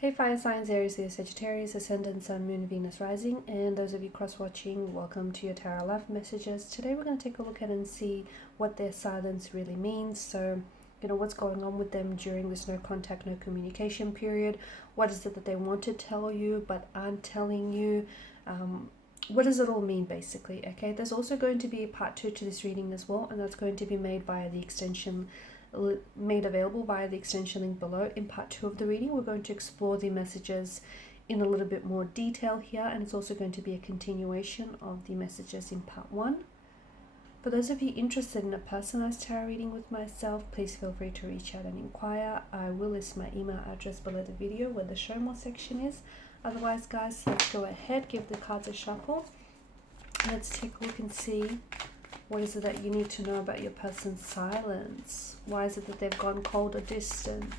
Hey fire signs, Aries, Leo, Sagittarius, Ascendant, Sun, Moon, Venus, Rising, and those of you cross-watching, welcome to your Tarot Life messages. Today we're going to take a look at and see what their silence really means. So, what's going on with them during this no contact, no communication period. What is it that they want to tell you but aren't telling you? What does it all mean, basically? Okay, there's also going to be a part 2 to this reading as well, and that's going to be made via the extension made available via the extension link below. In part 2 of the reading, we're going to explore the messages in a little bit more detail here, and it's also going to be a continuation of the messages in part 1. For those of you interested in a personalized tarot reading with myself, please feel free to reach out and inquire. I will list my email address below the video where the show more section is. Otherwise, guys, let's go ahead, give the cards a shuffle. Let's take a look and see, what is it that you need to know about your person's silence? Why is it that they've gone cold or distant?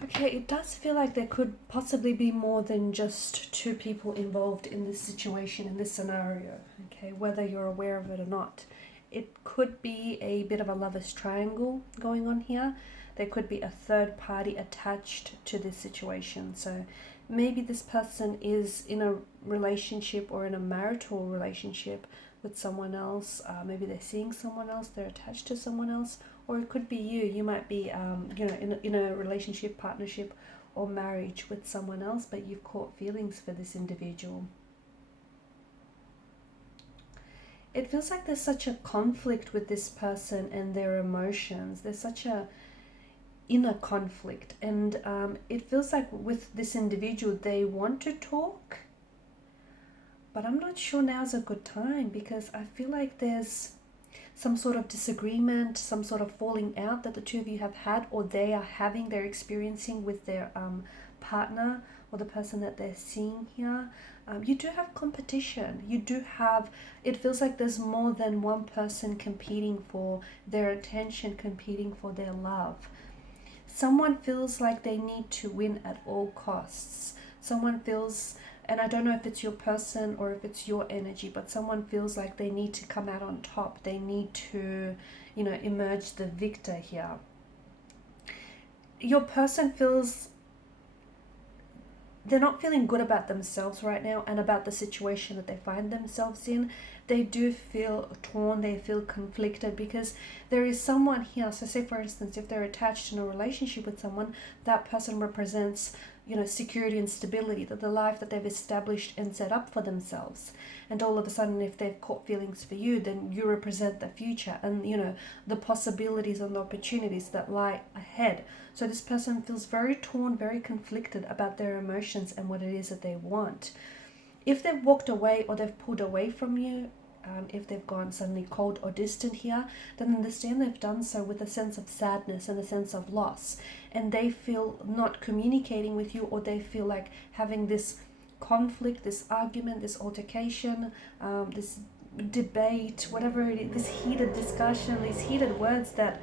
Okay, it does feel like there could possibly be more than just two people involved in this situation, in this scenario, okay, whether you're aware of it or not. It could be a bit of a lover's triangle going on here. There could be a third party attached to this situation. So maybe this person is in a relationship or in a marital relationship with someone else. Maybe they're seeing someone else, they're attached to someone else, or it could be you. You might be, in a relationship, partnership, or marriage with someone else, but you've caught feelings for this individual. It feels like there's such a conflict with this person and their emotions. There's such a inner conflict, and it feels like with this individual, they want to talk, but I'm not sure now's a good time, because I feel like there's some sort of disagreement, some sort of falling out that the two of you have had, or they are having, they're experiencing with their partner or the person that they're seeing here. You do have competition. You do have, it feels like there's more than one person competing for their attention, competing for their love. Someone feels like they need to win at all costs. Someone feels, and I don't know if it's your person or if it's your energy, but someone feels like they need to come out on top. They need to, emerge the victor here. Your person feels they're not feeling good about themselves right now and about the situation that they find themselves in. They do feel torn, they feel conflicted, because there is someone here. So say, for instance, if they're attached in a relationship with someone, that person represents, security and stability, that the life that they've established and set up for themselves. And all of a sudden, if they've caught feelings for you, then you represent the future and, the possibilities and the opportunities that lie ahead. So this person feels very torn, very conflicted about their emotions and what it is that they want. If they've walked away or they've pulled away from you, if they've gone suddenly cold or distant here, then understand they've done so with a sense of sadness and a sense of loss. And they feel not communicating with you, or they feel like having this conflict, this argument, this altercation, this debate, whatever it is, this heated discussion, these heated words that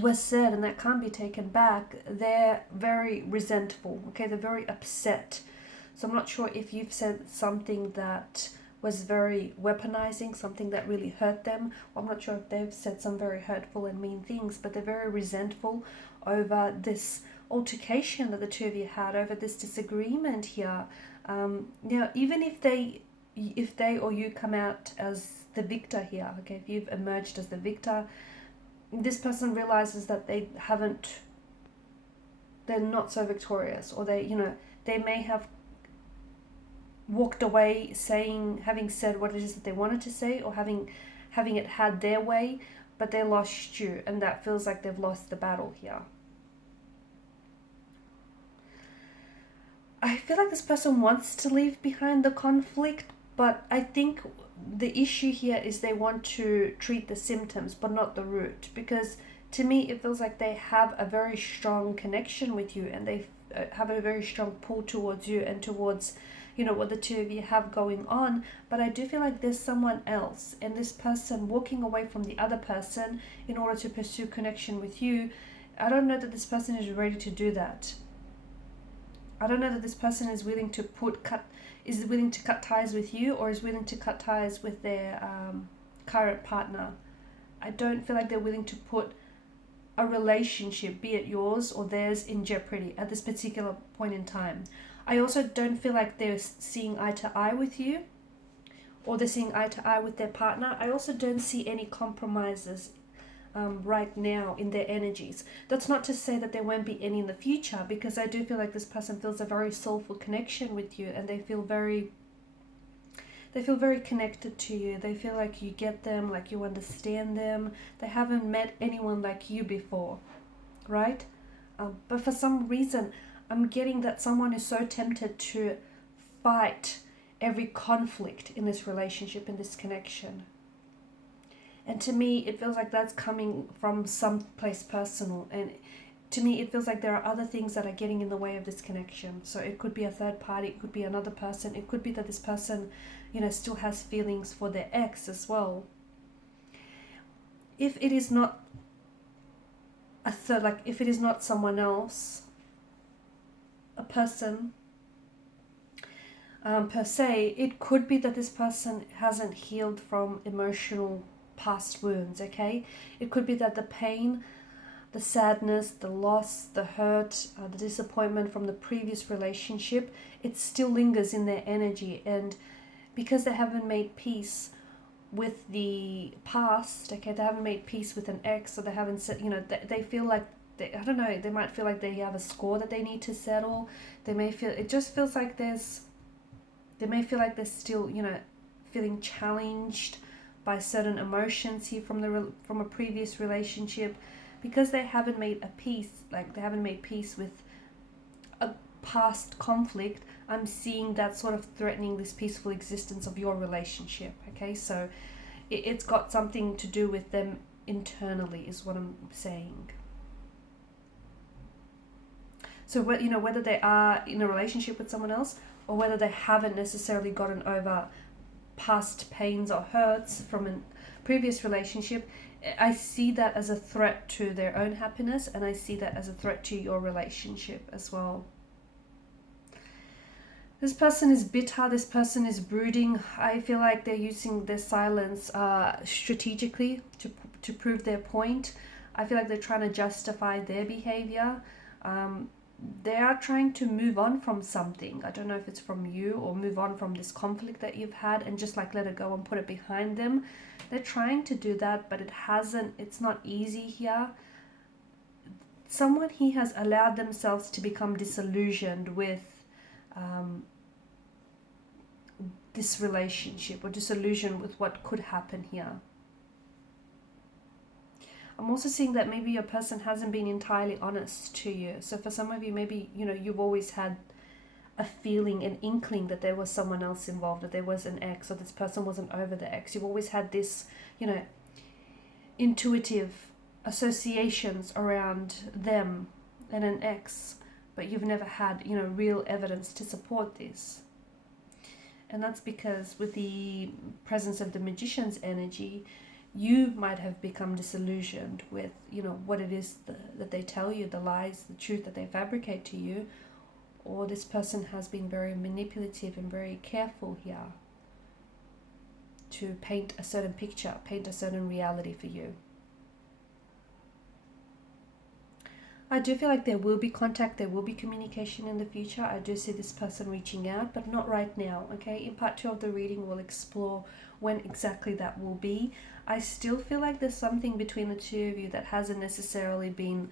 was said and that can't be taken back. They're very resentful, okay? They're very upset. So I'm not sure if you've said something that was very weaponizing, something that really hurt them. I'm not sure if they've said some very hurtful and mean things, but they're very resentful over this altercation that the two of you had, over this disagreement here. Even if they or you come out as the victor here, okay, if you've emerged as the victor, this person realizes that they're not so victorious, or they may have walked away having said what it is that they wanted to say, or having it had their way, but they lost you, and that feels like they've lost the battle here. I feel like this person wants to leave behind the conflict, but I think the issue here is they want to treat the symptoms but not the root, because to me it feels like they have a very strong connection with you, and they have a very strong pull towards you and towards what the two of you have going on. But I do feel like there's someone else, and this person walking away from the other person in order to pursue connection with you, I don't know that this person is ready to do that. I don't know that this person is willing to cut ties with you, or is willing to cut ties with their current partner. I don't feel like they're willing to put a relationship, be it yours or theirs, in jeopardy at this particular point in time. I also don't feel like they're seeing eye to eye with you, or they're seeing eye to eye with their partner. I also don't see any compromises right now in their energies. That's not to say that there won't be any in the future, because I do feel like this person feels a very soulful connection with you, and they feel very connected to you. They feel like you get them, like you understand them. They haven't met anyone like you before, right? But for some reason, I'm getting that someone is so tempted to fight every conflict in this relationship, in this connection. And to me, it feels like that's coming from some place personal. And to me, it feels like there are other things that are getting in the way of this connection. So it could be a third party, it could be another person, it could be that this person, still has feelings for their ex as well. If it is not if it is not someone else, a person per se, it could be that this person hasn't healed from emotional past wounds, okay? It could be that the pain, the sadness, the loss, the hurt, the disappointment from the previous relationship, it still lingers in their energy. And because they haven't made peace with the past, okay, they haven't made peace with an ex, or they haven't said, they feel like, I don't know, they might feel like they have a score that they need to settle. It just feels like they may feel like they're still, feeling challenged by certain emotions here from a previous relationship, because they haven't made peace with a past conflict. I'm seeing that sort of threatening this peaceful existence of your relationship, okay? So it's got something to do with them internally, is what I'm saying. So whether they are in a relationship with someone else, or whether they haven't necessarily gotten over past pains or hurts from a previous relationship, I see that as a threat to their own happiness, and I see that as a threat to your relationship as well. This person is bitter, this person is brooding. I feel like they're using their silence strategically to prove their point. I feel like they're trying to justify their behavior. They are trying to move on from something. I don't know if it's from you, or move on from this conflict that you've had and just let it go and put it behind them. They're trying to do that, but it's not easy here. Someone here has allowed themselves to become disillusioned with this relationship, or disillusioned with what could happen here. I'm also seeing that maybe your person hasn't been entirely honest to you. So for some of you, maybe, you've always had a feeling, an inkling that there was someone else involved, that there was an ex, or this person wasn't over the ex. You've always had this, intuitive associations around them and an ex, but you've never had, real evidence to support this. And that's because with the presence of the Magician's energy, you might have become disillusioned with, what it is that they tell you, the lies, the truth that they fabricate to you. Or this person has been very manipulative and very careful here to paint a certain picture, paint a certain reality for you. I do feel like there will be contact, there will be communication in the future. I do see this person reaching out, but not right now, okay? In part 2 of the reading, we'll explore when exactly that will be. I still feel like there's something between the two of you that hasn't necessarily been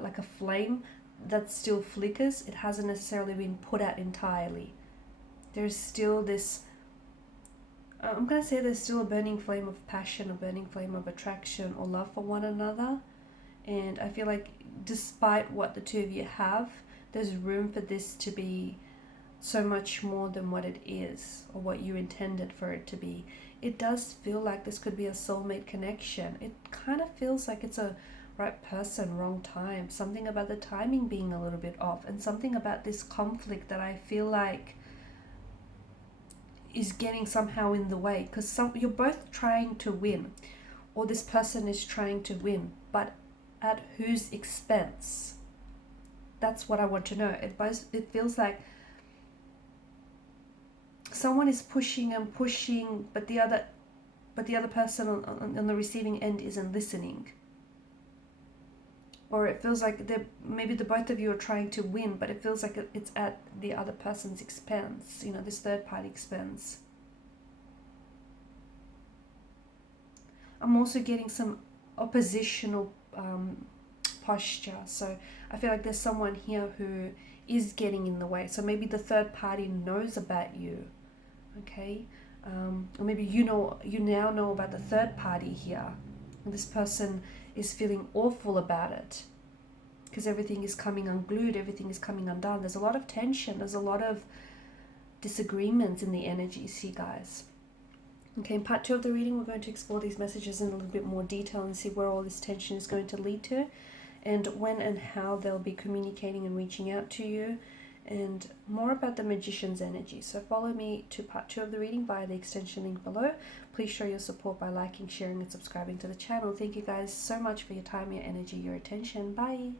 like a flame that still flickers. It hasn't necessarily been put out entirely. there's still this, I'm going to say there's still a burning flame of passion, a burning flame of attraction or love for one another. And I feel like despite what the two of you have, there's room for this to be so much more than what it is or what you intended for it to be. It does feel like this could be a soulmate connection. It kind of feels like it's a right person, wrong time. Something about the timing being a little bit off, and something about this conflict that I feel like is getting somehow in the way, because you're both trying to win, or this person is trying to win, but at whose expense? That's what I want to know. It feels like someone is pushing and pushing, but the other person on the receiving end isn't listening. Or it feels like maybe the both of you are trying to win, but it feels like it's at the other person's expense, this third party expense. I'm also getting some oppositional posture. So I feel like there's someone here who is getting in the way. So maybe the third party knows about you, okay? Or maybe you now know about the third party here. And this person is feeling awful about it because everything is coming unglued, everything is coming undone. There's a lot of tension, there's a lot of disagreements in the energies here, guys. Okay, in part 2 of the reading, we're going to explore these messages in a little bit more detail and see where all this tension is going to lead to, and when and how they'll be communicating and reaching out to you, and more about the Magician's energy. So follow me to part 2 of the reading via the extension link below. Please show your support by liking, sharing, and subscribing to the channel. Thank you guys so much for your time, your energy, your attention. Bye.